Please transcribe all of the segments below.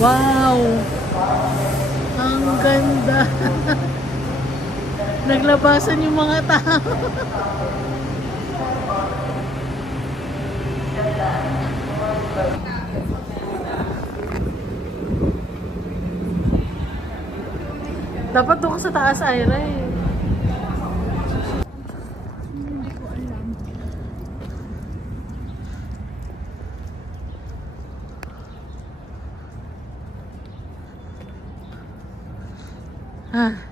Wow! Ang ganda! Naglabasan yung mga tao. Dapat doon ka sa taas, Ira eh. Hindi ko alam.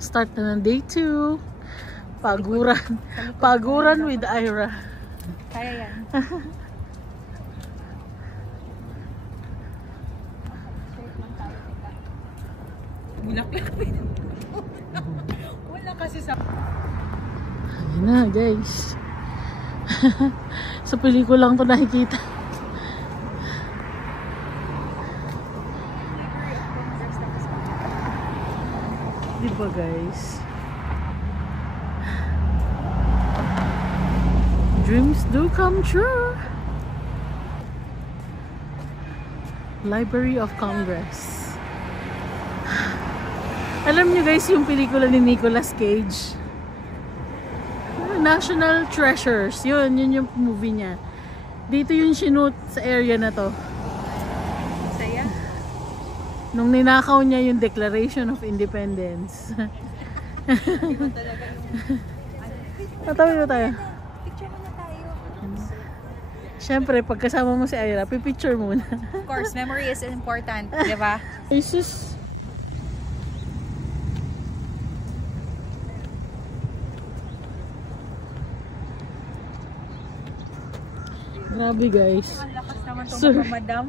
Start na ng day 2. Paguran. Paguran with Ira. Kaya yan. Bulaklak. Wala kasi sa... Ayun na guys. Sa pelikulang to nakikita. Diba guys? Dreams do come true. Library of Congress. Alam niyo guys yung pelikula ni Nicolas Cage? National Treasures. Yun yung movie niya. Dito yung shoot sa area na to. Saya? Nung ninakaw niya yung Declaration of Independence. Hindi mo talaga yung... Tatawid na tayo. Picture muna tayo. Siyempre, pagkasama mo si Ira, pipicture muna. Of course, memory is important. Diba? Jesus. Grabe guys. Ang lakas naman itong mga madam.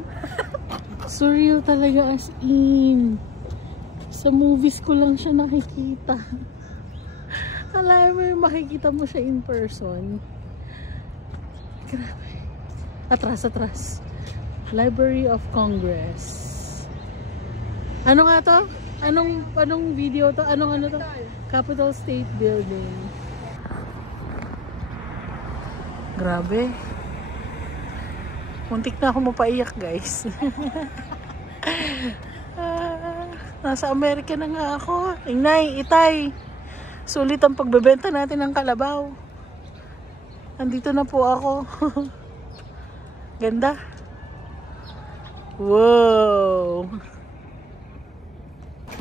Surreal talaga as in. Sa movies ko lang siya nakikita. Alam mo yung makikita mo siya in person. Grabe. Atras, atras. Library of Congress. Ano nga to? Anong video to? Ano to? Capitol State Building. Grabe. Muntik na ako mapaiyak guys. Nasa Amerika na nga ako. Inay, itay. Sulit ang pagbebenta natin ng kalabaw. Andito na po ako. Ganda. Wow.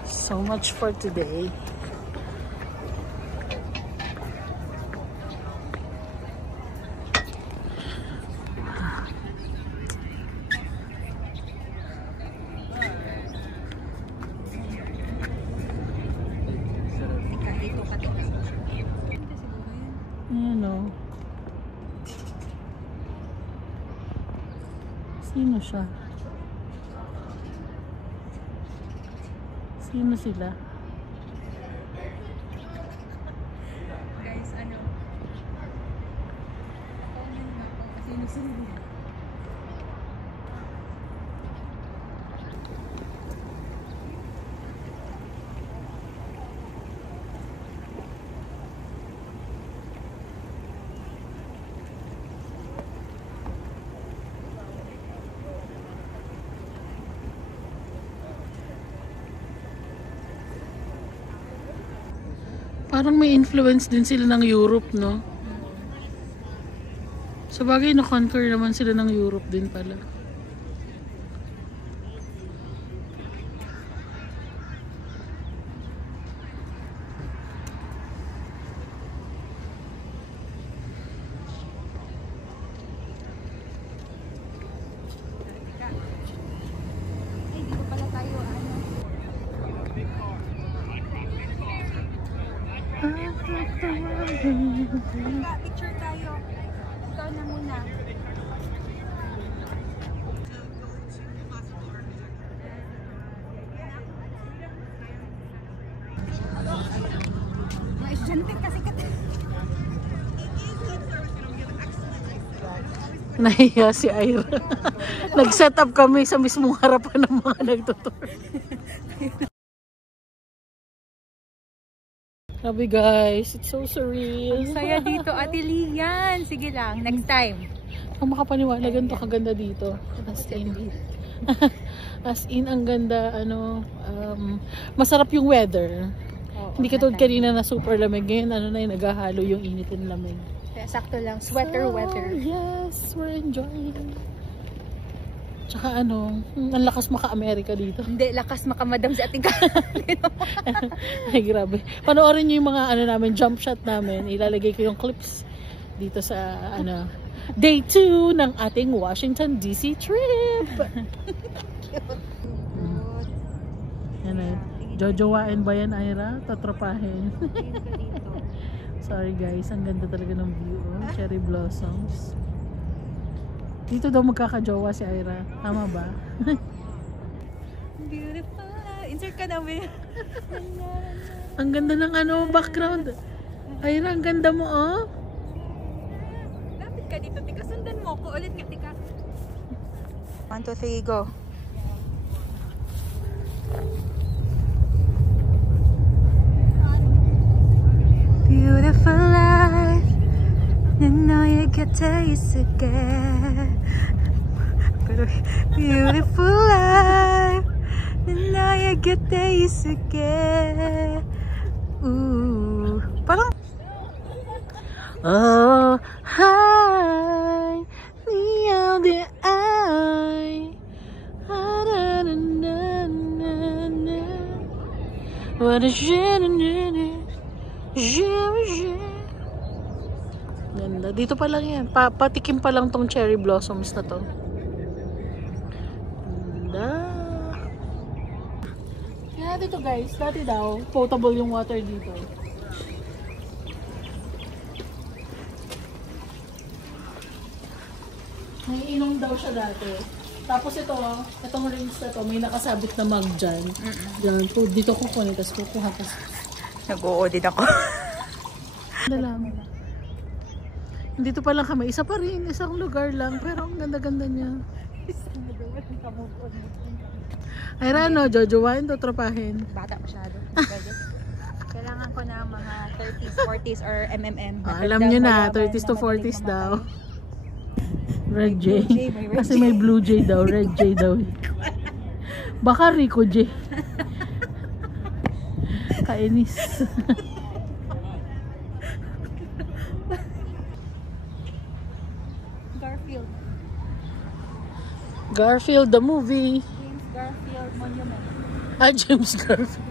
So much for today. Ayan o. Sino siya? Sino sila? Guys, ano? Sino sila? Parang may influence din sila ng Europe, no? Sa bagay, na-conquer naman sila ng Europe din pala. Ay, dito pala tayo, ano? Picture tayo. Ikaw na muna. May estudyante kasi ka. Nahiya si Ira. Nag-set up kami sa mismong harapan ng mga nagtutur. Sabi guys, it's so surreal. Ang saya dito, Ate Lian. Sige lang, next time. Ang makapaniwala, ganito kaganda dito. As in. As in, ang ganda, masarap yung weather. Hindi katulad kanina na super lamig. Ngayon, naghahalo yung init and lamig. Kaya sakto lang, sweater weather. Yes, we're enjoying. Tsaka ang lakas maka-Amerika dito. Hindi, lakas makamadam sa ating Ay, grabe. Panoorin niyo yung mga namin, jump shot namin. Ilalagay ko yung clips dito sa day 2 ng ating Washington DC trip. Yan ay. Jojowain ba yan, Ira? Tatrapahin. Sorry guys, ang ganda talaga ng view. Cherry blossoms. Dito daw magkakajowa si Ira. Tama ba? Beautiful. Insert ka namin. Ang ganda ng background. Ira, ang ganda mo, oh. Lapit ka dito, tika. Sundan mo ko. Ulit ka, tika. 1, 2, 3, go. Beautiful life. You know you get taste again. Beautiful life. You know you get taste again. Ooh. Parang oh, hi. Neon the eye. What a ganda. Dito pa lang yan. Patikim pa lang tong cherry blossoms na to. Ganda. Kaya dito guys, dati daw, potable yung water dito. Naiinom daw siya dati. Tapos itong rings na to, may nakasabit na mug dyan. Diyan, dito kukunin, tapos kukuha. Nag-oo din ako. Lang. Dito pa lang kami. Isa pa rin. Isang lugar lang. Pero ang ganda-ganda niya. Ay, jojowain to, tropahin. Bata masyado. Kailangan ko na mga 30s, 40s or MMM. Alam nyo na, 30s to 40s daw. Red J. Kasi may Blue Jay daw. Red J daw. Baka Rico J. Kainis. Garfield the movie. James Garfield Monument. James Garfield.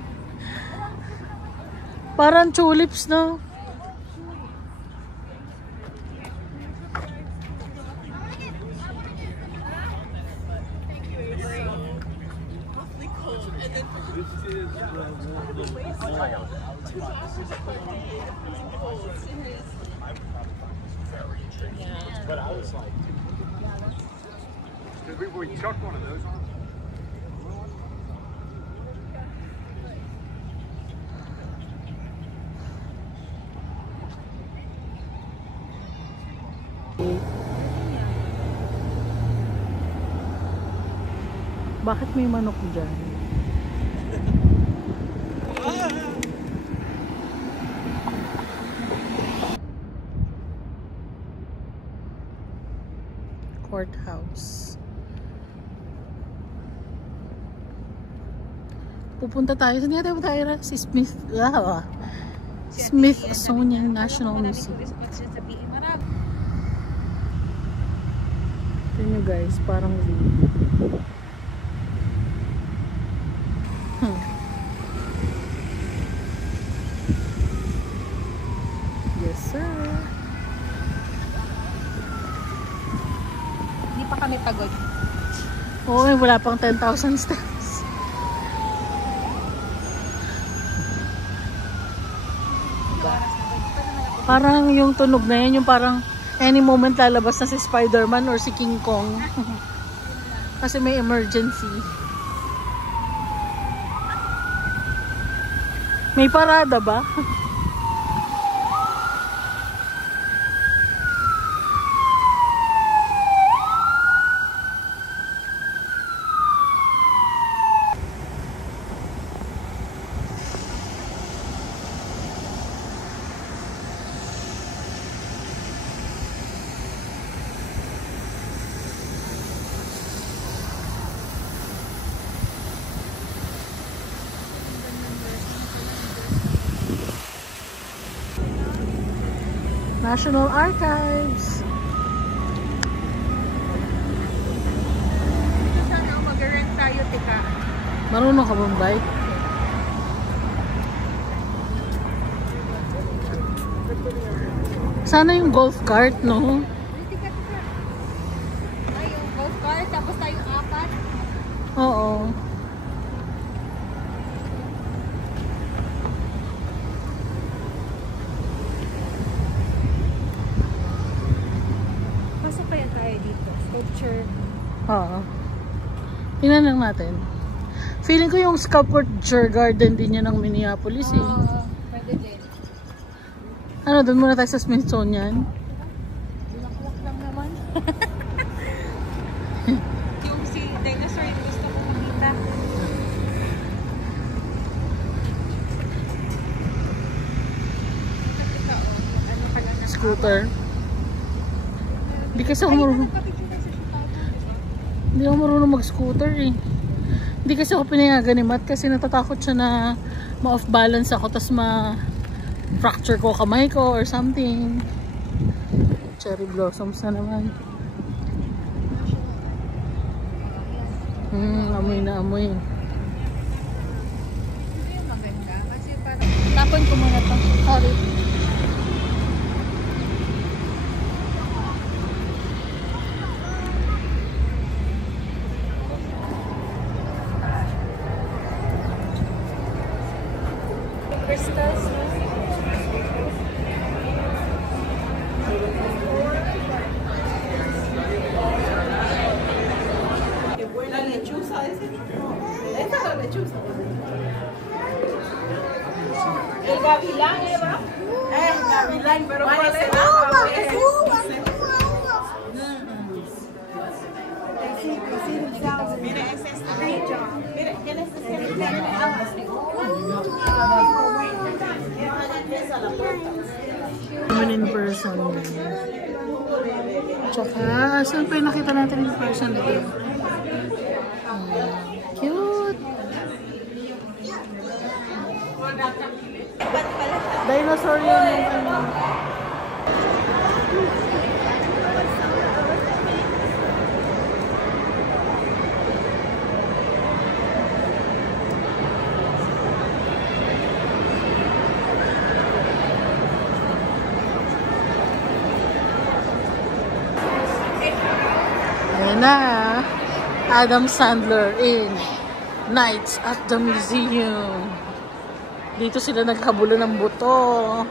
Parang tulips, no? But I was like, we chucked one of those on. Bakit may manok dyan? Courthouse. Pupunta tayo. Saan tayo tayo? Si Smith. Smithsonian National Museum. Ito nyo guys, parang yes sir. Hindi pa kami pagod. Oo, wala pang 10,000 steps. Parang yung tunog na yan, yung parang any moment lalabas na si Spider-Man or si King Kong. Kasi may emergency. May parada ba? National Archives. Sana mag-rent tayo, tika. Marunong ka bang bike? Sana yung golf cart, no? Tika. Ay, yung golf cart, tapos tayong apat. Oo. Pasok kaya tayo dito. Sculpture. Oo. Tingnan lang natin. Feeling ko yung Sculpture Garden din yan ng Minneapolis eh. Pwede din. Ano, doon muna tayo sa Smithsonian? Bulaklak lang naman. Yung si dinosaur yung gusto ko makita. Ito, ano pala na Scooter. Hindi kasi ako marunong. Hindi ako marunong mag-scooter eh. Hindi kasi ako pinayagan ni Matt kasi natatakot siya na ma-off balance ako tapos ma-fracture ko kamay ko or something. Cherry blossoms na naman. Amoy na amoy. Ito yung maganda. Kasi parang tapon ko muna to. Sorry. Crystals, no? La lechuza, ese. Esa es la lechuza. El gavilán, Eva. El gavilán, pero parece Mire, ese es bello. Mire, ¿quién es Naman in person. Tsaka, saan pa yung nakita natin in person dito? Cute! Dinosaur yun yung ano. Ayan na. Adam Sandler in Nights at the Museum. Dito sila naghabulan ng buto.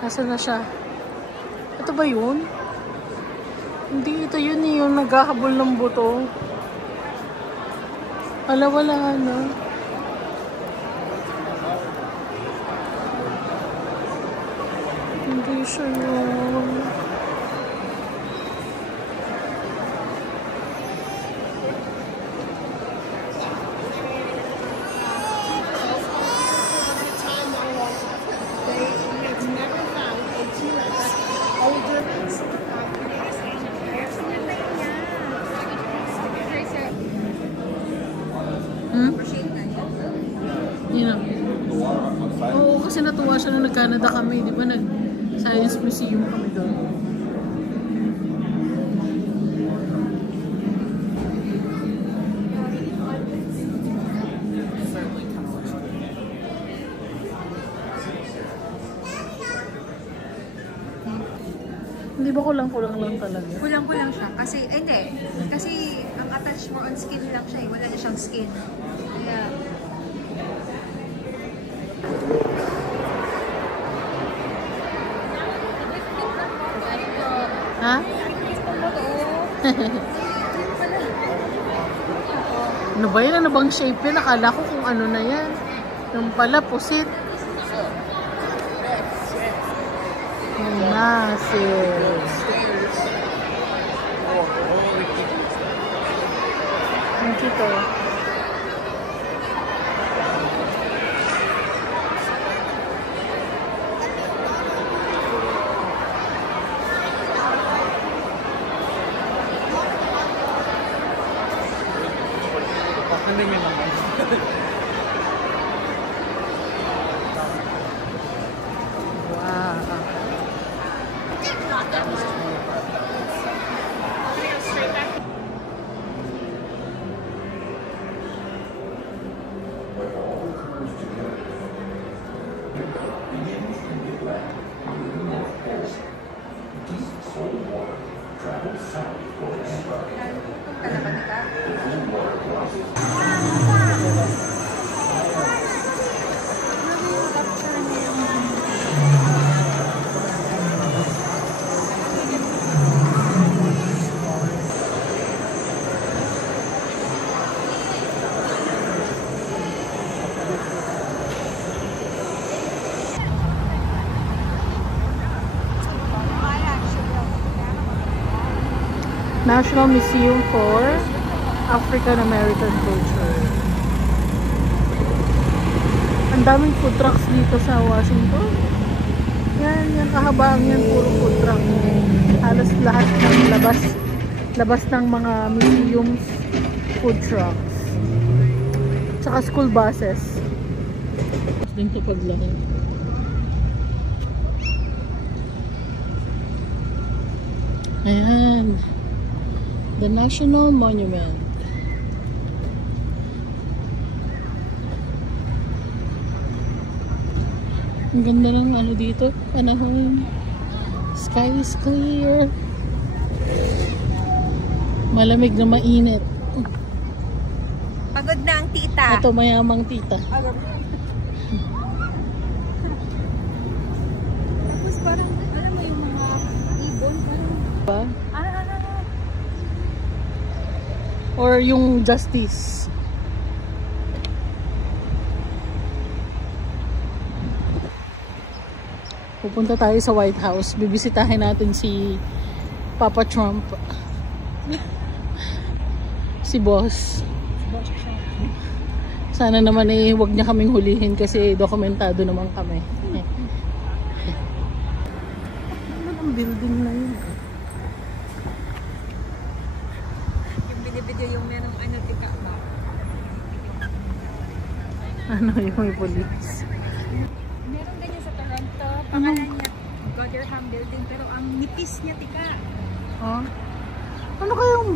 Nasaan na siya? Ito ba yun? Hindi, ito yun eh. Yung naghahabol ng buto. Wala na. Hindi siya yun. Oo, kasi natuwa siya nung nag-Canada kami. Di ba nag-Science Museum kami doon. Hindi ba kulang-kulang lang talaga? Kulang-kulang siya. Kasi, hindi. Kasi, ang attach mo on skin lang siya eh. Wala na siyang skin. Kaya, Ha? Ano ba yan? Ano bang shape yun? Akala ko kung ano na yan. Yung pala, pusit. Massive. Ang kito. National Museum for African American Culture. Ang daming food trucks dito sa Washington. Yan kahabaan yan, puro food truck. Halos lahat ng labas ng mga museums, food trucks. Tsaka school buses. Din to paglaki. Ayan. The National Monument. Ang ganda ng ano dito. Panahon. Sky is clear. Malamig na mainit. Pagod na ang tita. Ito mayamang tita. Tapos parang, alam mo yung mga ibon, parang, Ba? Or yung justice. Pupunta tayo sa White House. Bibisitahin natin si Papa Trump. Si Boss. Sana naman wag niya kaming hulihin kasi dokumentado naman kami. Ano ang building na yun? yung binibidyo yung merong ano, tika ba? Ano yung may police? Meron ganyan sa Toronto, pangalan niya Gotherham Building, pero ang nipis niya, tika. Oh? Ano kayong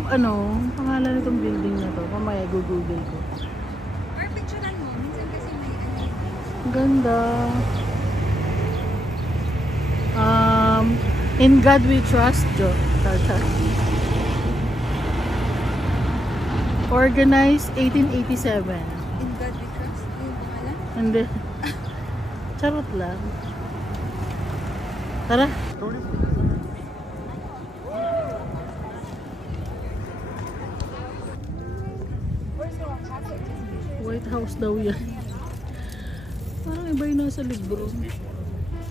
pangalan nitong building na to? Mamaya google ko. Or picturean mo, minsan kasi may ano. Ang ganda. In God We Trust, Jo. Organized 1887. In God we trust, yung pangalan. Hindi. Charot lang. Tara. White House daw yan. Parang iba yung nasa libro.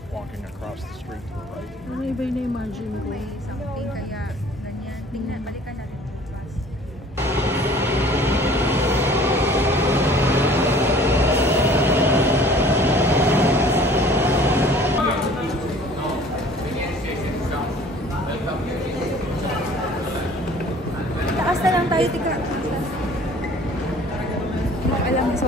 Walking across the street to the right. Parang iba yung na-imagine ko. May something kaya ganyan. Tingnan, balikan natin. Taas na lang tayo, tika. Alam so.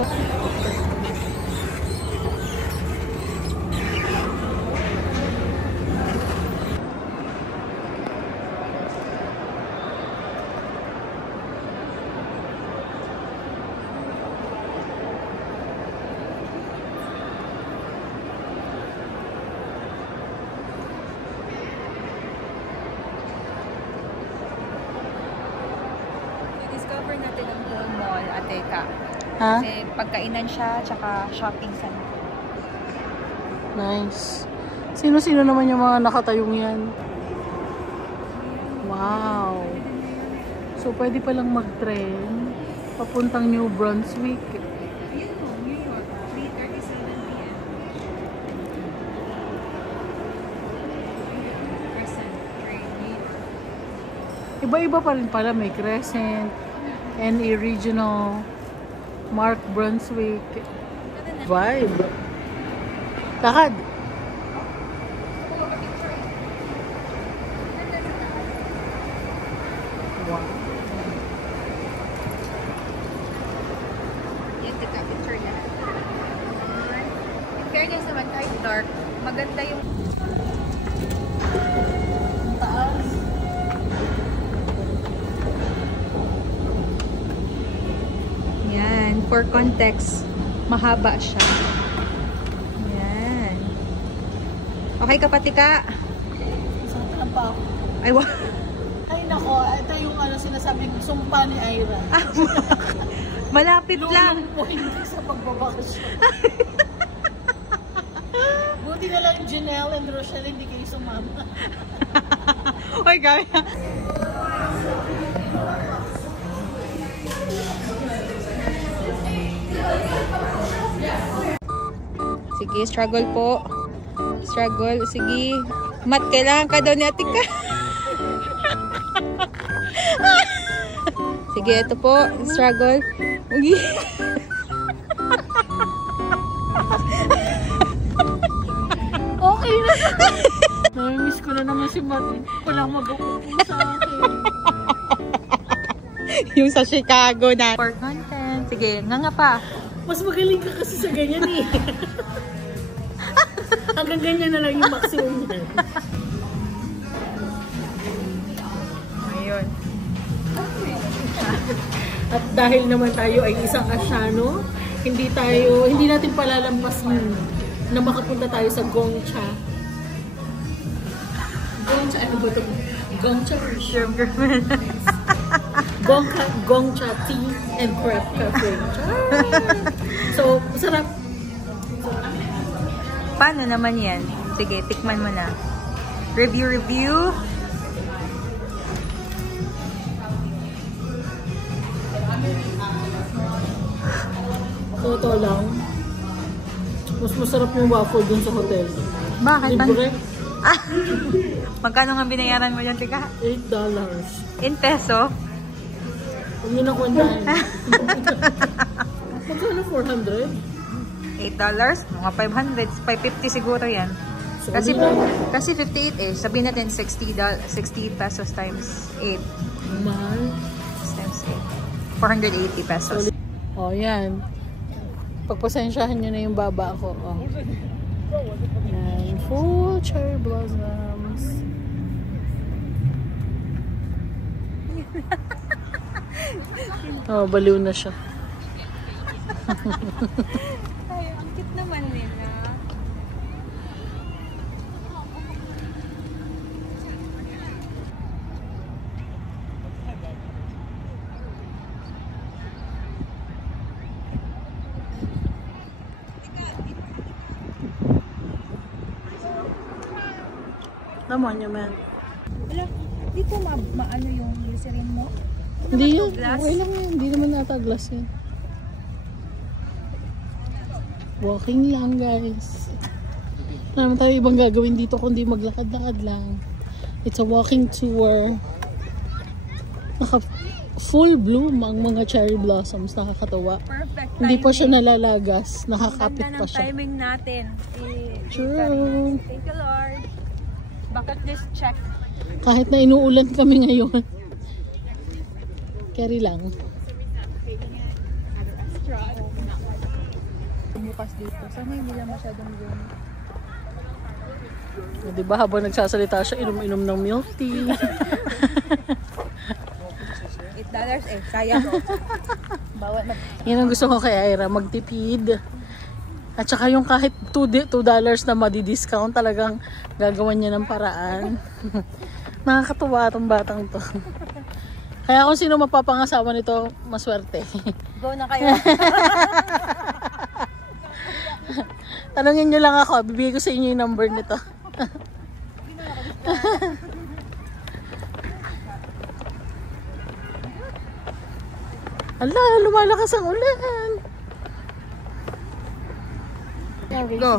I-discover natin ang whole mall, Ateka. Ha? Kasi pagkainan siya, tsaka shopping center. Nice. Sino-sino naman yung mga nakatayong yan? Wow. So, pwede palang mag-train papuntang New Brunswick. Yun o, New York, 3:37 p.m. Crescent train, New York. Iba-iba pa rin pala. May Crescent, NA Regional, Mark Brunswick. Vibe. Lakad. Wow. Yan, tika, picture na. In fairness naman, kahit dark, maganda yung Taas. yan, for context, mahaba siya. Yan. Okay ka, Patika? Isang talang pa ako. Ay, wow. Ay nako, ito yung sinasabing sumpa ni Ira. Malapit lang. Lulong po hindi sa pagbabakasyon. Buti na lang Janelle and Rochelle hindi kayo sumama. Oy, gaya. Sige, struggle po. Struggle. Sige. Mat, kailangan ka daw ni Atika. Sige, ito po. Struggle. Okay na. Namimiss ko na naman si Mati. Walang mag-uupo sa akin. Yung sa Chicago na. For content. Sige, nga pa. Mas magaling ka kasi sa ganyan eh. Hanggang ganyan na lang yung maximum niya. Ayun. At dahil naman tayo ay isang Asyano, hindi natin palalampas na makapunta tayo sa Gongcha. Gongcha, ano ba ito? Gongcha Sugar. Gongcha Tea and Crepe Cafe. So, masarap. Paano naman yan? Sige, tikman mo na. Review. Totoo lang. Mas masarap yung waffle dun sa hotel. Bakit? Libre. Magkano nga binayaran mo dyan, tika? $8. In peso? Huwag nyo na kwandahan. Magkano 400? $8? Mga 500. 550 siguro yan. So, Kasi 58 eh. Sabihin natin 60 pesos times 8. mahal. Times 8. 480 pesos. Oh, yan. Pagpasensyahan nyo na yung baba ko. Oh. Yan. Full cherry blossoms. Oh, baliw na siya. Ay, ang cute naman nila. Naman niya, man. Wala, dito maano yung glycerin mo? Hindi yun. glass? Okay lang yan. Hindi naman nata glass yan. Walking lang, guys. Wala naman tayo ibang gagawin dito kundi maglakad-lakad lang. It's a walking tour. Full bloom ang mga cherry blossoms. Nakakatawa. Perfect Hindi pa siya nalalagas. Nakakapit pa siya. timing natin. True. Thank you, Lord. Bucket list check. Kahit na inuulan kami ngayon. Carry lang. Bukas dito. Sana hindi lang masyadong yun. Diba habang nagsasalita siya, inom-inom ng milk tea. $8 eh. Kaya ko. Bawat Yan ang gusto ko kay Ira, magtipid. At saka yung kahit $2 na madi-discount, talagang gagawan niya ng paraan. Nakakatuwa itong batang to. Kaya kung sino mapapangasawa nito, maswerte. Go na kayo. Tanungin nyo lang ako, bibigay ko sa inyo yung number nito. Ala, lumalakas ang ulan. Go.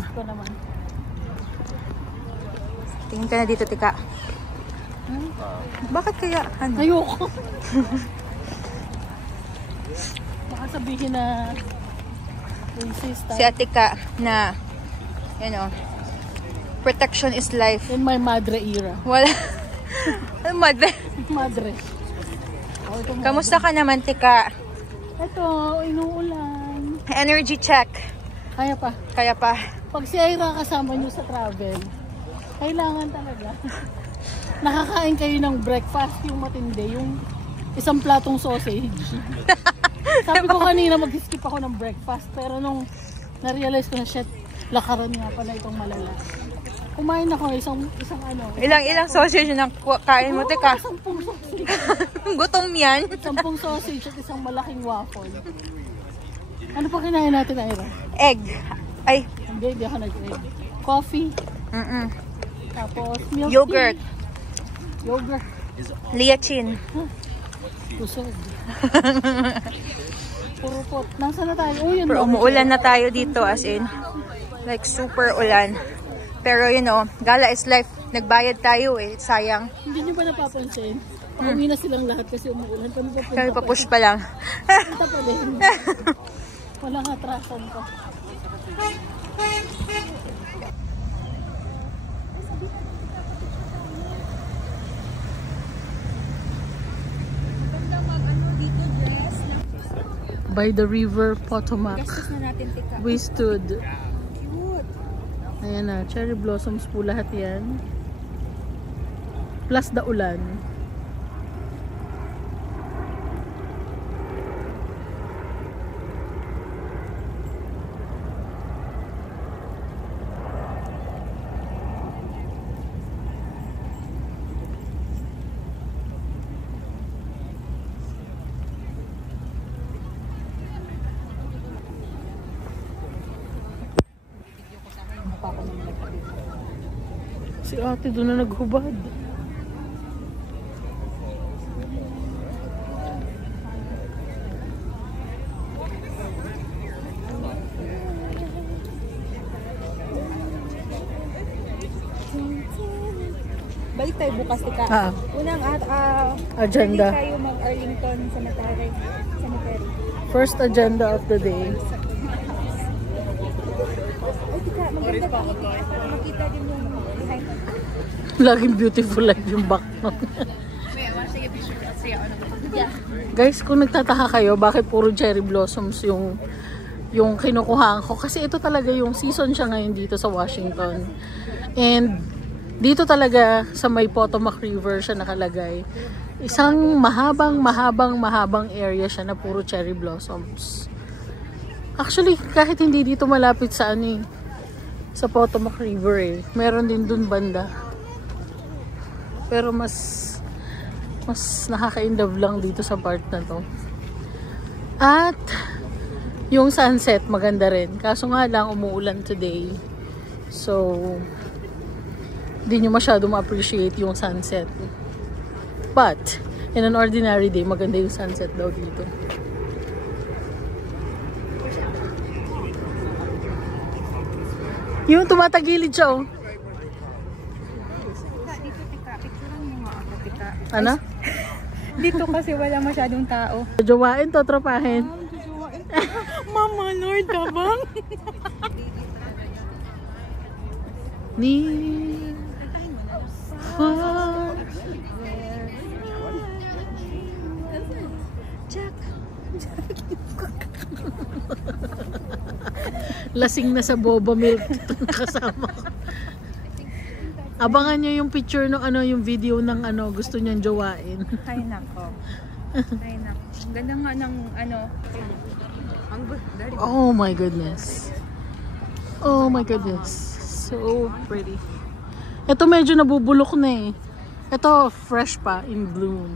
Tingin ka na dito, tika. Bakit kaya? Ano? Ayoko. Baka sabihin na racist. Si Atika na, you know, protection is life. In my madre era. Wala. Madre. Madre. Oh, ito mo. Kamusta ka naman, Tika? Ito, inuulan. Energy check. Kaya pa. Kaya pa. Pag si Ira kasama nyo sa travel, kailangan talaga. Nakakain kayo ng breakfast, yung matindi, yung isang platong sausage. Sabi ko kanina mag-skip ako ng breakfast, pero nung na-realize ko na, shit, lakaran nga pala itong malala. Kumain ako isang ano. Ilang sausage na kain mo, Tika? 10 sausage. Gutom yan. 10 sausage at isang malaking waffle. Ano pa kinain natin, Ira? Egg. Ay. Hindi ako nag-egg. Coffee. Tapos milk Yogurt. tea. Yogurt. Liachin. Kusog. Puro pot. Nasaan na tayo? Oh, yun Pero lang. umuulan na tayo dito as in. Like super ulan. Pero you know, gala is life. Nagbayad tayo eh. Sayang. Hindi nyo ba napapansin? Pauwi na silang lahat kasi umuulan. Kami pa-push pa lang. Punta pa din. Walang atrasan pa. By the river Potomac, we stood. Ayan na, cherry blossoms po lahat yan. Plus the ulan. Si ate doon na naghubad. Balik tayo bukas, tika. Unang agenda. Pwede tayo mag-Arlington Cemetery. First agenda of the day. Ay, tika, maganda pa. Makita din yung behind. Laging beautiful like yung back. Guys, kung nagtataka kayo bakit puro cherry blossoms yung kinukuhaan ko, kasi ito talaga yung season siya ngayon dito sa Washington. And dito talaga sa may Potomac River siya nakalagay. Isang mahabang area siya na puro cherry blossoms. Actually, kahit hindi dito malapit sa sa Potomac River eh. Meron din dun banda. Pero mas nakaka-inlove lang dito sa part na to. At yung sunset maganda rin. Kaso nga lang umuulan today. So hindi nyo masyado ma-appreciate yung sunset. But in an ordinary day, maganda yung sunset daw dito. Yung tumatagilid siya oh. Ano? Dito kasi wala masyadong tao. Jowain to, tropahin. Mama Lord, tabang. Ni lasing na sa boba milk kasama. Abangan nyo yung picture no yung video ng gusto niyang jowain. Ay nako. Ay nako. Ganda nga ng Oh my goodness. Oh my goodness. So pretty. Ito medyo nabubulok na eh. Ito fresh pa in bloom.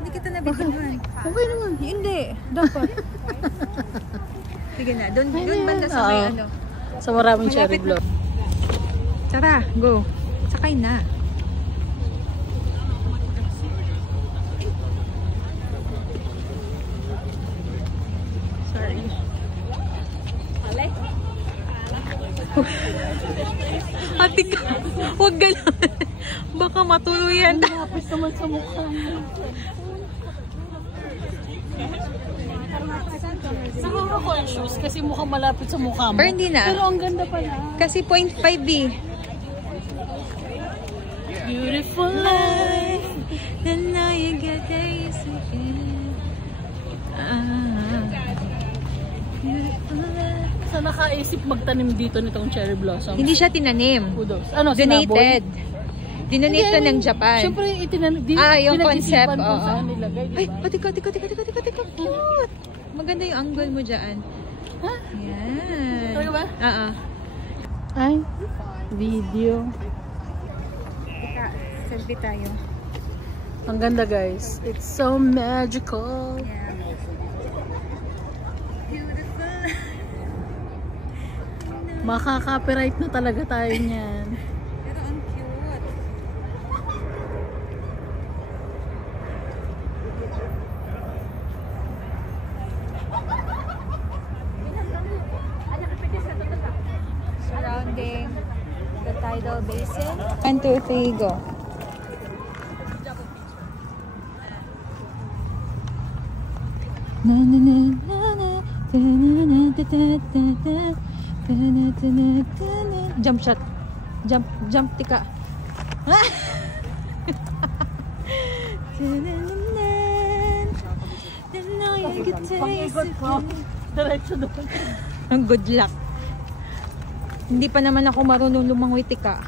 Hindi kita nabibigyan. Okay naman. Hindi. Dapat. Sige na. Doon banda sa may Sa maraming cherry blossom. Tara, go. Sakay na. Sorry. Ate ka. Huwag ganun. Baka matuluyan. Lapis naman sa mukha niya. Nakaka-conscious kasi mukhang malapit sa mukha mo. Pero hindi na. Pero ang ganda pala. Kasi 0.5 eh. Beautiful life. Then now you get there, you see it. Beautiful life. Sa nakaisip magtanim dito nitong cherry blossom. Hindi siya tinanim. Kudos. Donated. Dinonate to ng Japan. Siyempre, yung concept, kung oo. saan nilagay, Ay, diba? teka, cute. Maganda yung angle mo dyan. Ha? Yan. Talaga ba? Oo. Ay, video. Teka, selfie tayo. Ang ganda guys. It's so magical. Yeah. Beautiful. Makaka-copyright na talaga tayo niyan. Pero ang cute. Surrounding the tidal basin. 1, 2, 3, go. Na na na na na na na na na na. Jump shot. Jump tika. Pag-ikot ko, diretso doon. Ang good luck. Hindi pa naman ako marunong lumangoy tika.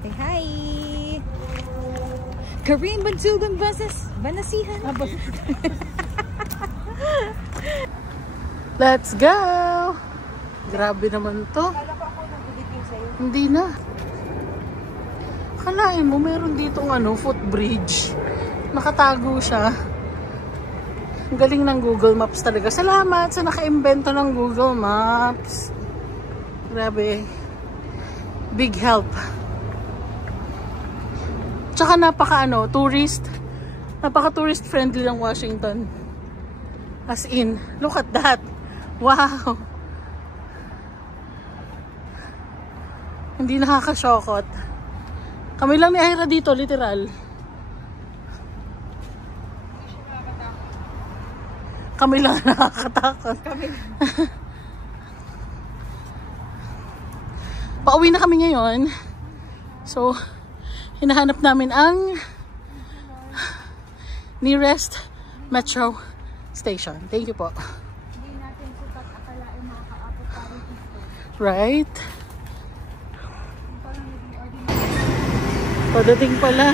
Say hi! Kareem Bantugan Banasihan. Let's go! Grabe naman to. Hindi na. Kalain mo, meron ditong footbridge. Nakatago siya. Ang galing ng Google Maps talaga. Salamat sa naka-invento ng Google Maps. Grabe. Big help. Tsaka tourist. Napaka-tourist friendly ng Washington. As in, look at that. Wow. Hindi nakakasyokot. Kami lang ni Ira dito, literal. Kami lang nakakatakot. Pauwi na kami ngayon. So, hinahanap namin ang nearest metro station. Thank you po. Hindi natin sukat akalain makakaabot tayo dito. Right? Padating pala.